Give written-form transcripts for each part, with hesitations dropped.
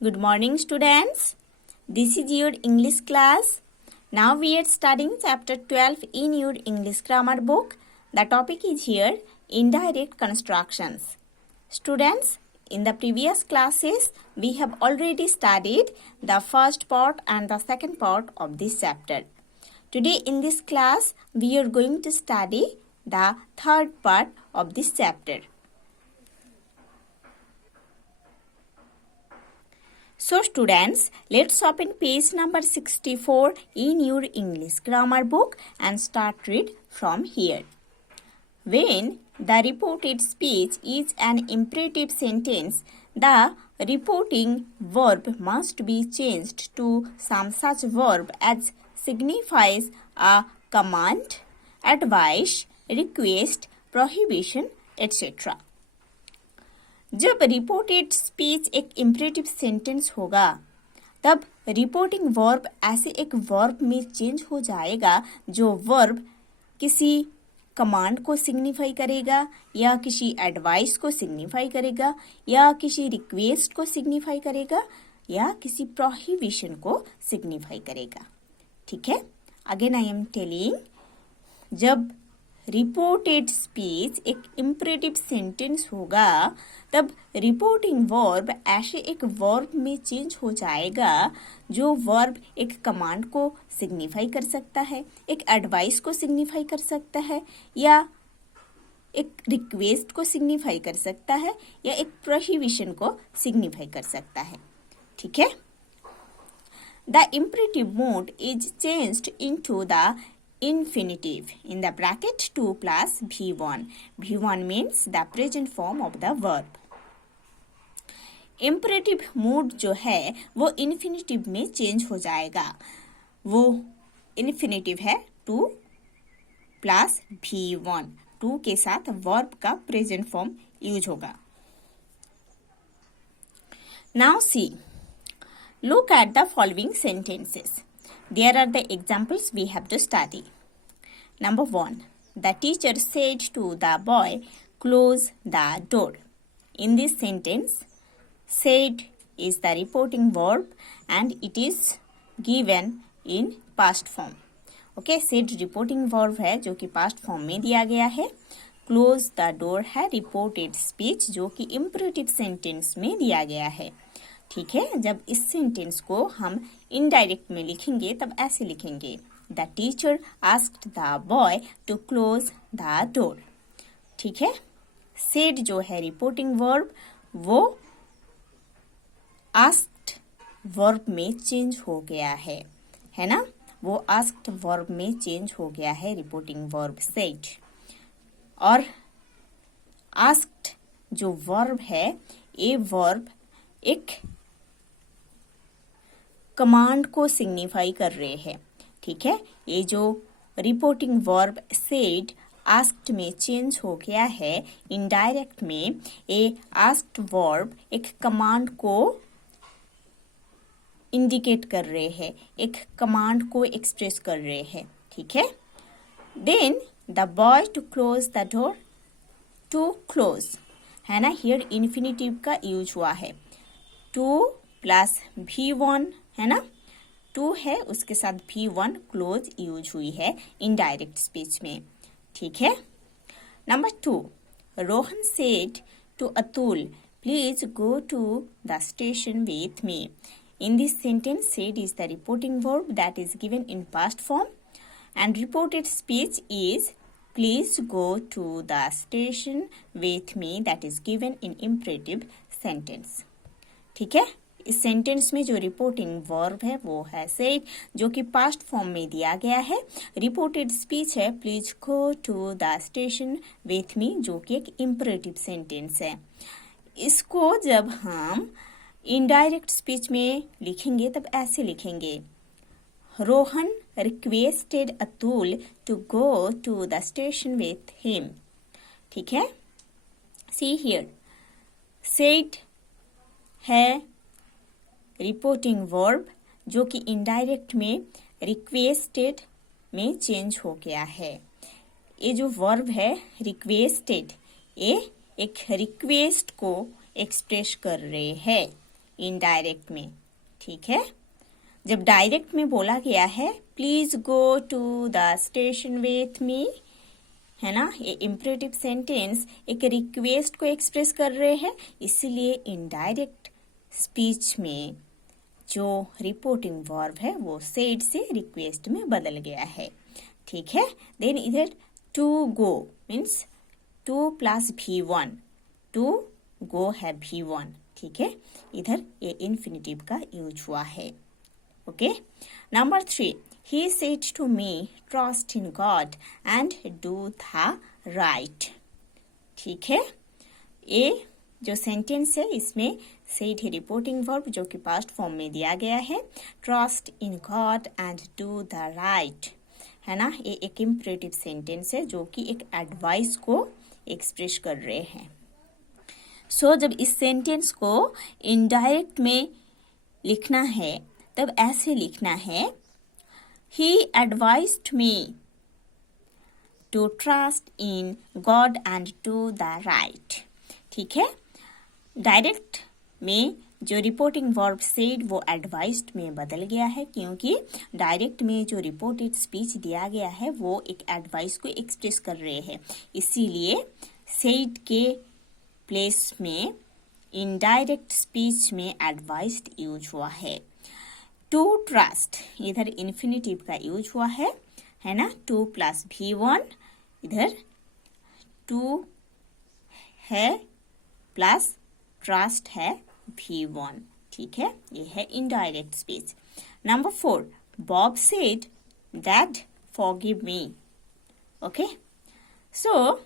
Good morning, students. This is your English class. Now we are studying chapter 12 in your English grammar book. The topic is here indirect constructions. Students, in the previous classes, we have already studied the first part and the second part of this chapter. Today in this class, we are going to study the third part of this chapter. So students, let's open page number 64 in your English grammar book and start read from here. When the reported speech is an imperative sentence, the reporting verb must be changed to some such verb as signifies a command, advice, request, prohibition, etc. जब reported speech एक imperative sentence होगा तब reporting verb ऐसे एक verb में change हो जाएगा जो वर्ब किसी कमांड को सिग्निफाई करेगा या किसी एडवाइस को सिग्निफाई करेगा या किसी रिक्वेस्ट को सिग्निफाई करेगा या किसी प्रोहिबिशन को सिग्निफाई करेगा. ठीक है, अगेन आई एम टेलिंग, जब रिपोर्टेड स्पीच एक इम्परेटिव सेंटेंस होगा तब रिपोर्टिंग वर्ब ऐसे एक वर्ब में चेंज हो जाएगा जो वर्ब एक कमांड को सिग्निफाई कर सकता है, एक एडवाइस को सिग्निफाई कर सकता है या एक रिक्वेस्ट को सिग्निफाई कर सकता है या एक प्रोहिबिशन को सिग्निफाई कर सकता है. ठीक है, the imperative mode is changed into the infinitive in the bracket 2 plus V1. V1 means the present form of the verb. Imperative mood जो है वो infinitive में चेंज हो जाएगा. वो infinitive है 2 plus V1. 2 के साथ verb का present form यूज होगा. Now see, look at the following sentences. There are the examples we have to study. Number 1. The teacher said to the boy, close the door. In this sentence, said is the reporting verb and it is given in past form. Okay, said reporting verb है जो कि past form में दिया गया है. Close the door है reported speech जो कि imperative sentence में दिया गया है. ठीक है, जब इस सेंटेंस को हम इनडायरेक्ट में लिखेंगे तब ऐसे लिखेंगे, the teacher asked the boy to close the door. ठीक है, सेड जो है रिपोर्टिंग वर्ब वो आस्क्ड वर्ब में चेंज हो गया है ना, वो आस्क्ड वर्ब में चेंज हो गया है रिपोर्टिंग वर्ब सेड. और आस्क्ड जो वर्ब है ये वर्ब एक कमांड को सिग्निफाई कर रहे हैं. ठीक है, ये जो रिपोर्टिंग वर्ब सेड आस्क्ड में चेंज हो गया है इनडायरेक्ट में, ये आस्क्ड वर्ब एक कमांड को इंडिकेट कर रहे हैं, एक कमांड को एक्सप्रेस कर रहे हैं. ठीक है, then the boy to close the door, to close है ना, हियर इन्फिनिटिव का यूज हुआ है. 2 प्लस V1 है ना, 2 है उसके साथ V1 क्लोज यूज हुई है इनडायरेक्ट स्पीच में. ठीक है, number 2. Rohan said to Atul, please go to the station with me. In this sentence said is the reporting verb that is given in past form and reported speech is please go to the station with me that is given in imperative sentence. ठीक है, इस sentence में जो reporting verb है वो है said जो कि पास्ट फॉर्म में दिया गया है. रिपोर्टेड स्पीच है please go to the station with me जो कि एक इम्परेटिव सेंटेंस है. इसको जब हम इनडायरेक्ट स्पीच में लिखेंगे तब ऐसे लिखेंगे, Rohan requested Atul to go to the station with him. ठीक है, सी हियर, सेड है रिपोर्टिंग वर्ब जो कि इनडायरेक्ट में रिक्वेस्टेड में चेंज हो गया है. ये जो वर्ब है रिक्वेस्टेड, ये एक रिक्वेस्ट को एक्सप्रेस कर रहे हैं. इनडायरेक्ट में, ठीक है। जब डायरेक्ट में बोला गया है please go to the station with me, है ना, ये इम्परेटिव सेंटेंस एक रिक्वेस्ट को एक्सप्रेस कर रहे हैं, इसीलिए इनडायरेक्ट स्पीच में जो रिपोर्टिंग वर्ब है वो सेड से रिक्वेस्ट में बदल गया है, ठीक है। देन इधर to go means to plus V1, to go है V1, ठीक है। इधर ये इन्फिनिटिव का यूज हुआ है, okay. Number 3, he said to me trust in God and do the right, ठीक है। ये जो सेंटेंस है इसमें said है रिपोर्टिंग वर्ब जो कि पास्ट फॉर्म में दिया गया है, trust in God and do the right, है ना। ये एक इम्परेटिव सेंटेंस है जो कि एक एडवाइस को एक्सप्रेस कर रहे हैं। सो जब इस सेंटेंस को इनडायरेक्ट में लिखना है तब ऐसे लिखना है, he advised me to trust in God and do the right, ठीक है। डायरेक्ट में जो रिपोर्टिंग वर्ब सेड वो एडवाइस्ड में बदल गया है, क्योंकि डायरेक्ट में जो रिपोर्टेड स्पीच दिया गया है वो एक एडवाइस को एक्सप्रेस कर रहे हैं, इसीलिए सेड के प्लेस में इनडायरेक्ट स्पीच में एडवाइस्ड यूज हुआ है। टू ट्रस्ट इधर इन्फिनिटिव का यूज हुआ है ना, टू प्लस V1, इधर टू है प्लस ट्रस्ट है V1, ठीक है। ये है indirect speech. Number 4, Bob said dad forgive me, okay. So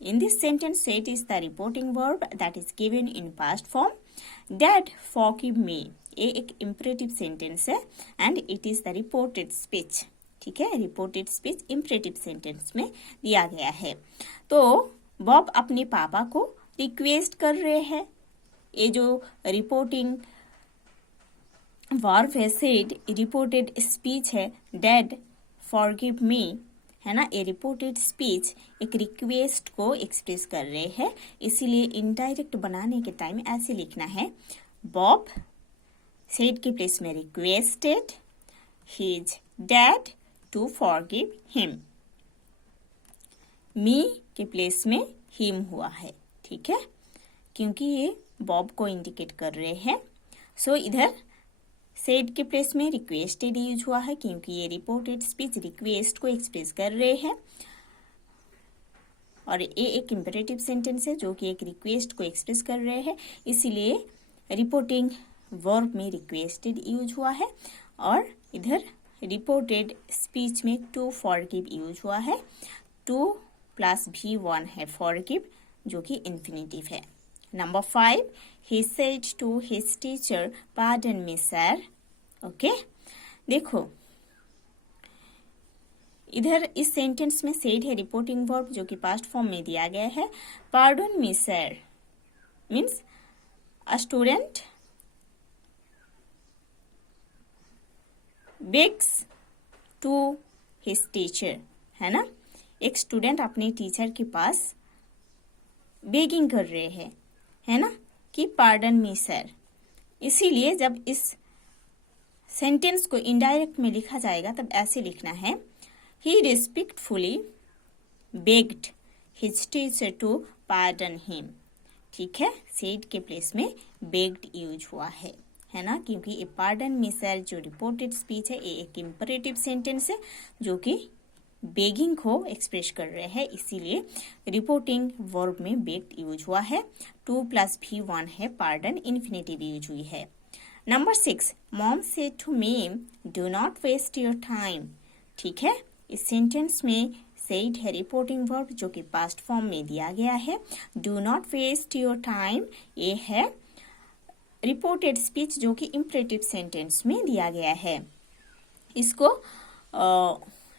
in this sentence said is the reporting verb that is given in past form. Dad forgive me ये एक imperative sentence है and it is the reported speech, ठीक है। reported speech imperative sentence में दिया गया है। तो बॉब अपने पापा को रिक्वेस्ट कर रहे हैं, ये जो रिपोर्टिंग वर्ब है said रिपोर्टेड स्पीच है डैड फॉरगिव मी, है ना। ये रिपोर्टेड स्पीच एक रिक्वेस्ट को एक्सप्रेस कर रहे हैं, इसीलिए इनडायरेक्ट बनाने के टाइम ऐसे लिखना है, बॉब सेड के प्लेस में requested his dad to forgive him, me के प्लेस में हिम हुआ है, ठीक है, क्योंकि ये बॉब को इंडिकेट कर रहे हैं। सो इधर सेड के प्लेस में रिक्वेस्टेड यूज हुआ है, क्योंकि ये रिपोर्टेड स्पीच रिक्वेस्ट को एक्सप्रेस कर रहे हैं और ये एक इम्परेटिव सेंटेंस है जो कि एक रिक्वेस्ट को एक्सप्रेस कर रहे हैं, इसीलिए रिपोर्टिंग वर्ब में रिक्वेस्टेड यूज हुआ है और इधर रिपोर्टेड स्पीच में टू फॉरगिव यूज हुआ है, टू प्लस V1 है फॉरगिव जो कि इन्फिनिटिव है। Number 5, he said to his teacher pardon me sir, okay. देखो इधर इस सेंटेंस में said है रिपोर्टिंग वर्ब जो कि पास्ट फॉर्म में दिया गया है। pardon me sir means a student begs to his teacher, है ना। एक स्टूडेंट अपने टीचर के पास बेगिंग कर रहे हैं, है ना, कि पार्डन मी सर। इसीलिए जब इस सेंटेंस को इनडायरेक्ट में लिखा जाएगा तब ऐसे लिखना है, he respectfully begged his teacher to pardon him, ठीक है। सेड के प्लेस में बेग्ड यूज हुआ है ना, क्योंकि ये पार्डन मी सर जो रिपोर्टेड स्पीच है ये एक इम्परेटिव सेंटेंस है जो कि बेगिंग को एक्सप्रेस कर रहे हैं, इसीलिए रिपोर्टिंग वर्ब में बेग्ड यूज हुआ है। 2 प्लस V1 है पार्डन इन्फिनिटिव यूज हुई है। Number 6, mom said to me do not waste your time, ठीक है। इस सेंटेंस में सेड है रिपोर्टिंग वर्ब जो कि पास्ट फॉर्म में दिया गया है। Do not waste your time ये है रिपोर्टेड स्पीच जो कि इम्परेटिव सेंटेंस में दिया गया है। इसको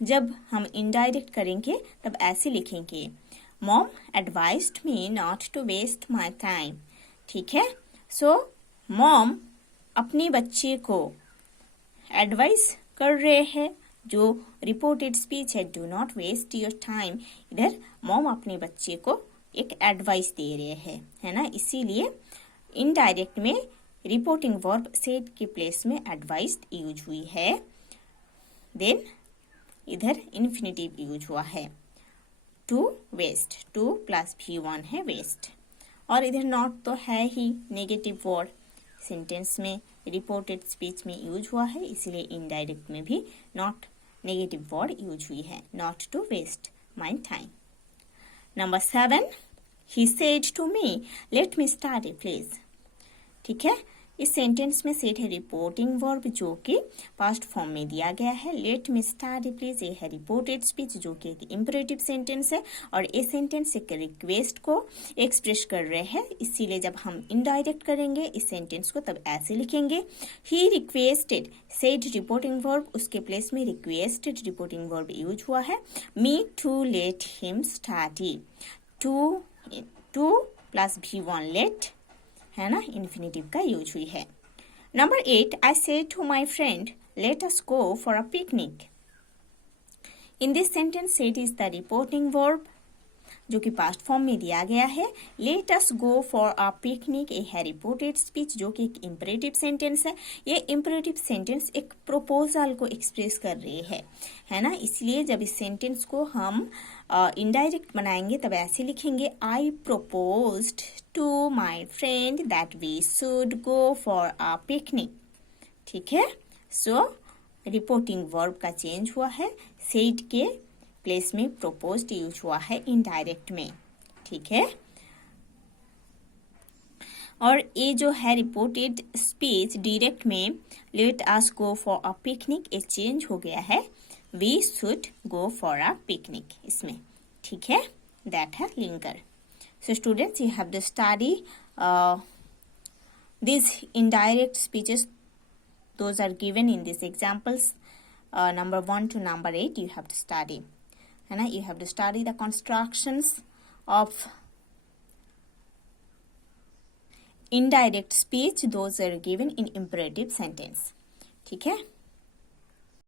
जब हम इनडायरेक्ट करेंगे तब ऐसे लिखेंगे, mom advised me not to waste my time, ठीक है। सो मॉम अपने बच्चे को एडवाइस कर रहे हैं, जो रिपोर्टेड स्पीच है do not waste your time, इधर मॉम अपने बच्चे को एक एडवाइस दे रहे हैं, है ना। इसीलिए इनडायरेक्ट में रिपोर्टिंग वर्ब सेड के प्लेस में एडवाइस्ड यूज हुई है। देन इधर इन्फिनेटिव यूज हुआ है, to waste, to plus V1 है वेस्ट। और इधर नॉट तो है ही नेगेटिव वर्ड, सेंटेंस में रिपोर्टेड स्पीच में यूज हुआ है, इसीलिए इनडायरेक्ट में भी नॉट नेगेटिव वर्ड यूज हुई है, not to waste my time. Number 7, he said to me let me study please. ठीक है, इस सेंटेंस में सेड है रिपोर्टिंग वर्ब जो कि पास्ट फॉर्म में दिया गया है। लेट मी स्टडी प्लीज ये है रिपोर्टेड स्पीच जो कि एक इंपरेटिव सेंटेंस है, और ये सेंटेंस एक रिक्वेस्ट को एक्सप्रेस कर रहे हैं, इसीलिए जब हम इनडायरेक्ट करेंगे इस सेंटेंस को तब ऐसे लिखेंगे, he requested said reporting verb, उसके प्लेस में रिक्वेस्टेड रिपोर्टिंग वर्ब यूज हुआ है, me to let him study. To plus V1 let है ना, इन्फिनेटिव का यूज हुई है। Number 8, I said to my friend let us go for a picnic. In this sentence said is the reporting verb जो कि past form में दिया गया है। Let us go for a picnic ये है रिपोर्टेड स्पीच जो कि एक इंपरेटिव सेंटेंस है। ये इंपरेटिव सेंटेंस एक प्रोपोजल को एक्सप्रेस कर रही है ना, इसलिए जब इस सेंटेंस को हम इनडायरेक्ट बनाएंगे तब ऐसे लिखेंगे, I proposed to my friend that we should go for a picnic. ठीक है, सो रिपोर्टिंग वर्ब का चेंज हुआ है, सेड के प्लेस में प्रोपोज्ड यूज हुआ है इनडायरेक्ट में। ठीक है, और ये जो है रिपोर्टेड स्पीच डायरेक्ट में let us go for a picnic ये चेंज हो गया है, we should go for a picnic इसमें। ठीक है, दैट है linker. So students you have to study these indirect speeches, those are given in these examples, number 1 to number 8 you have to study, and you have to study the constructions of indirect speech, those are given in imperative sentence. ठीक है।